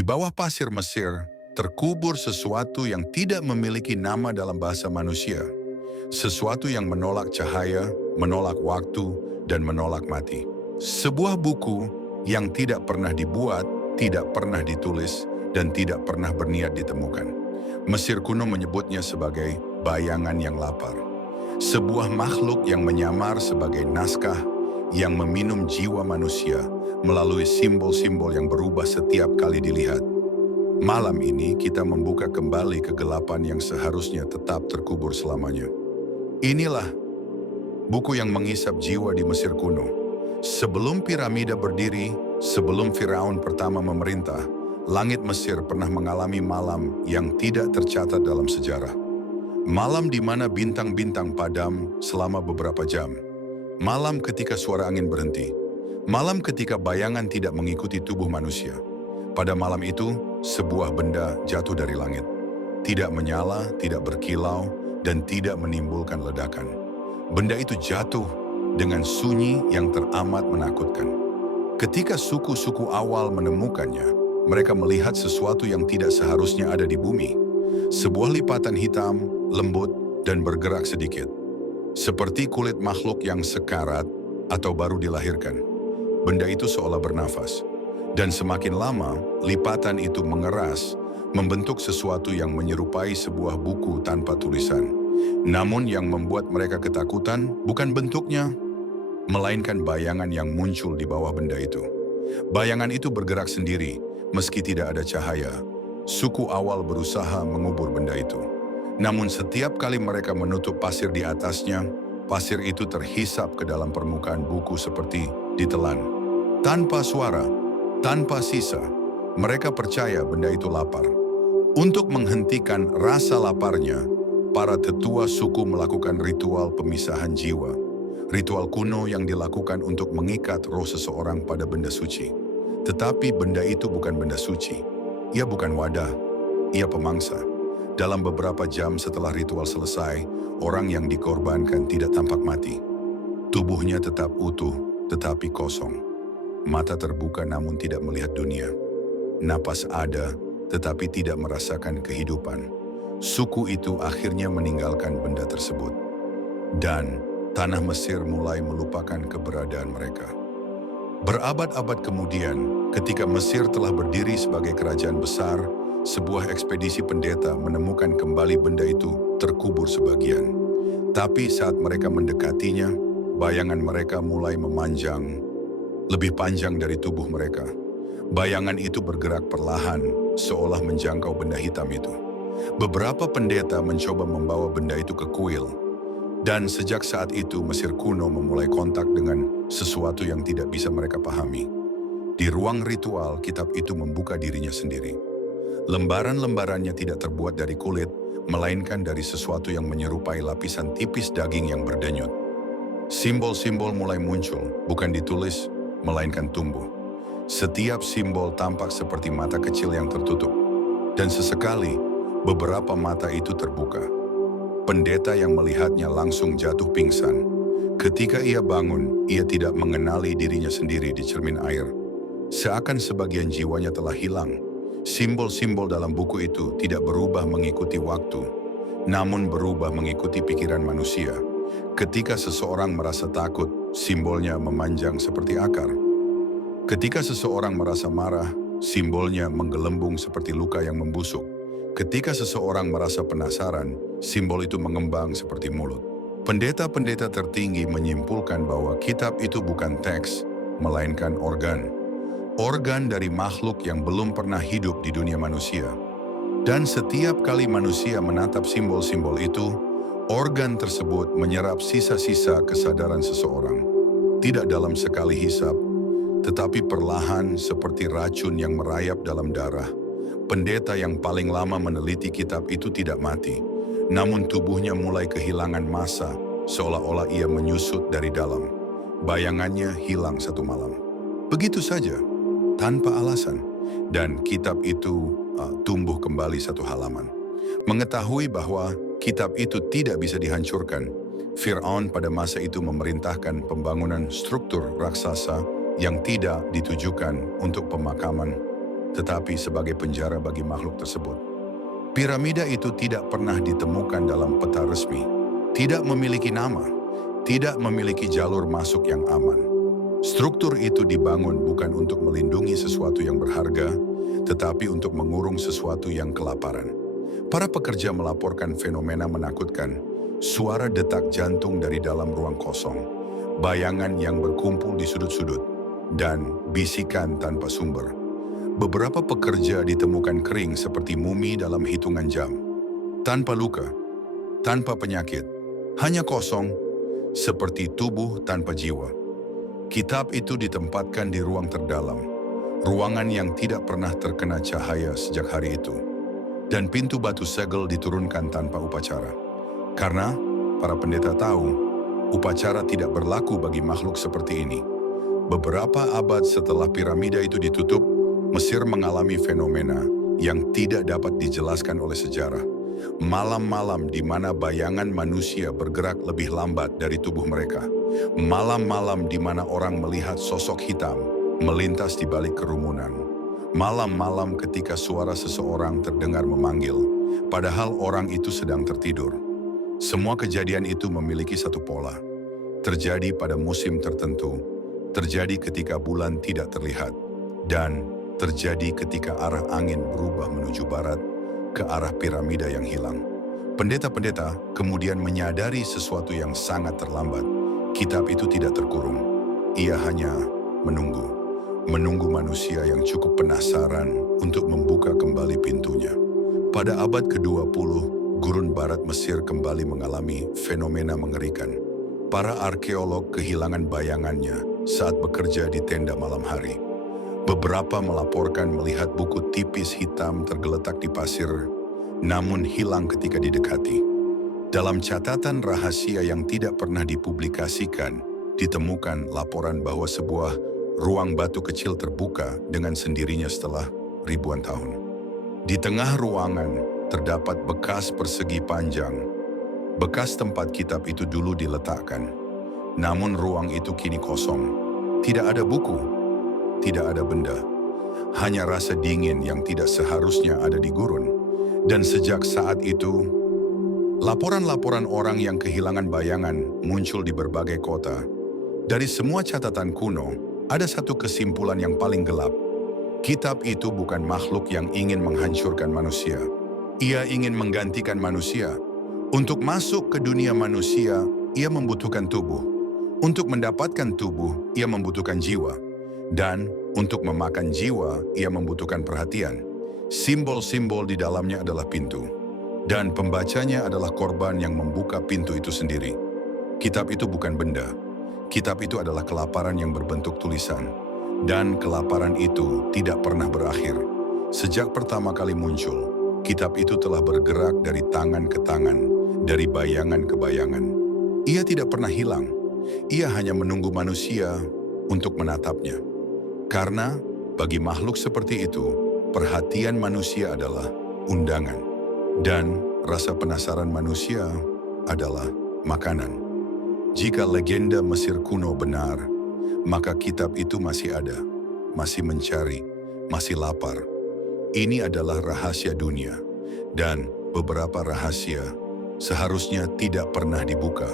Di bawah pasir Mesir, terkubur sesuatu yang tidak memiliki nama dalam bahasa manusia. Sesuatu yang menolak cahaya, menolak waktu, dan menolak mati. Sebuah buku yang tidak pernah dibuat, tidak pernah ditulis, dan tidak pernah berniat ditemukan. Mesir kuno menyebutnya sebagai bayangan yang lapar. Sebuah makhluk yang menyamar sebagai naskah yang meminum jiwa manusia melalui simbol-simbol yang berubah setiap kali dilihat. Malam ini kita membuka kembali kegelapan yang seharusnya tetap terkubur selamanya. Inilah buku yang mengisap jiwa di Mesir kuno. Sebelum piramida berdiri, sebelum Firaun pertama memerintah, langit Mesir pernah mengalami malam yang tidak tercatat dalam sejarah. Malam di mana bintang-bintang padam selama beberapa jam. Malam ketika suara angin berhenti. Malam ketika bayangan tidak mengikuti tubuh manusia. Pada malam itu, sebuah benda jatuh dari langit. Tidak menyala, tidak berkilau, dan tidak menimbulkan ledakan. Benda itu jatuh dengan sunyi yang teramat menakutkan. Ketika suku-suku awal menemukannya, mereka melihat sesuatu yang tidak seharusnya ada di bumi. Sebuah lipatan hitam, lembut, dan bergerak sedikit. Seperti kulit makhluk yang sekarat atau baru dilahirkan. Benda itu seolah bernafas. Dan semakin lama, lipatan itu mengeras, membentuk sesuatu yang menyerupai sebuah buku tanpa tulisan. Namun yang membuat mereka ketakutan bukan bentuknya, melainkan bayangan yang muncul di bawah benda itu. Bayangan itu bergerak sendiri, meski tidak ada cahaya. Suku awal berusaha mengubur benda itu. Namun setiap kali mereka menutup pasir di atasnya, pasir itu terhisap ke dalam permukaan buku seperti ditelan. Tanpa suara, tanpa sisa, mereka percaya benda itu lapar. Untuk menghentikan rasa laparnya, para tetua suku melakukan ritual pemisahan jiwa. Ritual kuno yang dilakukan untuk mengikat roh seseorang pada benda suci. Tetapi benda itu bukan benda suci. Ia bukan wadah, ia pemangsa. Dalam beberapa jam setelah ritual selesai, orang yang dikorbankan tidak tampak mati. Tubuhnya tetap utuh, tetapi kosong. Mata terbuka namun tidak melihat dunia. Napas ada, tetapi tidak merasakan kehidupan. Suku itu akhirnya meninggalkan benda tersebut. Dan tanah Mesir mulai melupakan keberadaan mereka. Berabad-abad kemudian, ketika Mesir telah berdiri sebagai kerajaan besar, sebuah ekspedisi pendeta menemukan kembali benda itu terkubur sebagian. Tapi saat mereka mendekatinya, bayangan mereka mulai memanjang, lebih panjang dari tubuh mereka. Bayangan itu bergerak perlahan, seolah menjangkau benda hitam itu. Beberapa pendeta mencoba membawa benda itu ke kuil. Dan sejak saat itu Mesir kuno memulai kontak dengan sesuatu yang tidak bisa mereka pahami. Di ruang ritual, kitab itu membuka dirinya sendiri. Lembaran-lembarannya tidak terbuat dari kulit, melainkan dari sesuatu yang menyerupai lapisan tipis daging yang berdenyut. Simbol-simbol mulai muncul, bukan ditulis, melainkan tumbuh. Setiap simbol tampak seperti mata kecil yang tertutup. Dan sesekali, beberapa mata itu terbuka. Pendeta yang melihatnya langsung jatuh pingsan. Ketika ia bangun, ia tidak mengenali dirinya sendiri di cermin air. Seakan sebagian jiwanya telah hilang. Simbol-simbol dalam buku itu tidak berubah mengikuti waktu, namun berubah mengikuti pikiran manusia. Ketika seseorang merasa takut, simbolnya memanjang seperti akar. Ketika seseorang merasa marah, simbolnya menggelembung seperti luka yang membusuk. Ketika seseorang merasa penasaran, simbol itu mengembang seperti mulut. Pendeta-pendeta tertinggi menyimpulkan bahwa kitab itu bukan teks, melainkan organ. Organ dari makhluk yang belum pernah hidup di dunia manusia. Dan setiap kali manusia menatap simbol-simbol itu, organ tersebut menyerap sisa-sisa kesadaran seseorang. Tidak dalam sekali hisap, tetapi perlahan seperti racun yang merayap dalam darah. Pendeta yang paling lama meneliti kitab itu tidak mati, namun tubuhnya mulai kehilangan massa, seolah-olah ia menyusut dari dalam. Bayangannya hilang satu malam. Begitu saja, tanpa alasan. Dan kitab itu tumbuh kembali satu halaman. Mengetahui bahwa kitab itu tidak bisa dihancurkan, Firaun pada masa itu memerintahkan pembangunan struktur raksasa yang tidak ditujukan untuk pemakaman, tetapi sebagai penjara bagi makhluk tersebut. Piramida itu tidak pernah ditemukan dalam peta resmi, tidak memiliki nama, tidak memiliki jalur masuk yang aman. Struktur itu dibangun bukan untuk melindungi sesuatu yang berharga, tetapi untuk mengurung sesuatu yang kelaparan. Para pekerja melaporkan fenomena menakutkan, suara detak jantung dari dalam ruang kosong, bayangan yang berkumpul di sudut-sudut, dan bisikan tanpa sumber. Beberapa pekerja ditemukan kering seperti mumi dalam hitungan jam. Tanpa luka, tanpa penyakit, hanya kosong, seperti tubuh tanpa jiwa. Kitab itu ditempatkan di ruang terdalam, ruangan yang tidak pernah terkena cahaya sejak hari itu. Dan pintu batu segel diturunkan tanpa upacara. Karena para pendeta tahu, upacara tidak berlaku bagi makhluk seperti ini. Beberapa abad setelah piramida itu ditutup, Mesir mengalami fenomena yang tidak dapat dijelaskan oleh sejarah. Malam-malam di mana bayangan manusia bergerak lebih lambat dari tubuh mereka. Malam-malam di mana orang melihat sosok hitam melintas di balik kerumunan. Malam-malam ketika suara seseorang terdengar memanggil, padahal orang itu sedang tertidur. Semua kejadian itu memiliki satu pola. Terjadi pada musim tertentu, terjadi ketika bulan tidak terlihat, dan terjadi ketika arah angin berubah menuju barat ke arah piramida yang hilang. Pendeta-pendeta kemudian menyadari sesuatu yang sangat terlambat. Kitab itu tidak terkurung. Ia hanya menunggu. Menunggu manusia yang cukup penasaran untuk membuka kembali pintunya. Pada abad ke-20, gurun barat Mesir kembali mengalami fenomena mengerikan. Para arkeolog kehilangan bayangannya saat bekerja di tenda malam hari. Beberapa melaporkan melihat buku tipis hitam tergeletak di pasir, namun hilang ketika didekati. Dalam catatan rahasia yang tidak pernah dipublikasikan, ditemukan laporan bahwa sebuah ruang batu kecil terbuka dengan sendirinya setelah ribuan tahun. Di tengah ruangan terdapat bekas persegi panjang, bekas tempat kitab itu dulu diletakkan. Namun ruang itu kini kosong. Tidak ada buku, tidak ada benda. Hanya rasa dingin yang tidak seharusnya ada di gurun. Dan sejak saat itu, laporan-laporan orang yang kehilangan bayangan muncul di berbagai kota. Dari semua catatan kuno, ada satu kesimpulan yang paling gelap. Kitab itu bukan makhluk yang ingin menghancurkan manusia. Ia ingin menggantikan manusia. Untuk masuk ke dunia manusia, ia membutuhkan tubuh. Untuk mendapatkan tubuh, ia membutuhkan jiwa. Dan untuk memakan jiwa, ia membutuhkan perhatian. Simbol-simbol di dalamnya adalah pintu. Dan pembacanya adalah korban yang membuka pintu itu sendiri. Kitab itu bukan benda. Kitab itu adalah kelaparan yang berbentuk tulisan. Dan kelaparan itu tidak pernah berakhir. Sejak pertama kali muncul, kitab itu telah bergerak dari tangan ke tangan, dari bayangan ke bayangan. Ia tidak pernah hilang. Ia hanya menunggu manusia untuk menatapnya. Karena bagi makhluk seperti itu, perhatian manusia adalah undangan. Dan rasa penasaran manusia adalah makanan. Jika legenda Mesir kuno benar, maka kitab itu masih ada, masih mencari, masih lapar. Ini adalah rahasia dunia, dan beberapa rahasia seharusnya tidak pernah dibuka.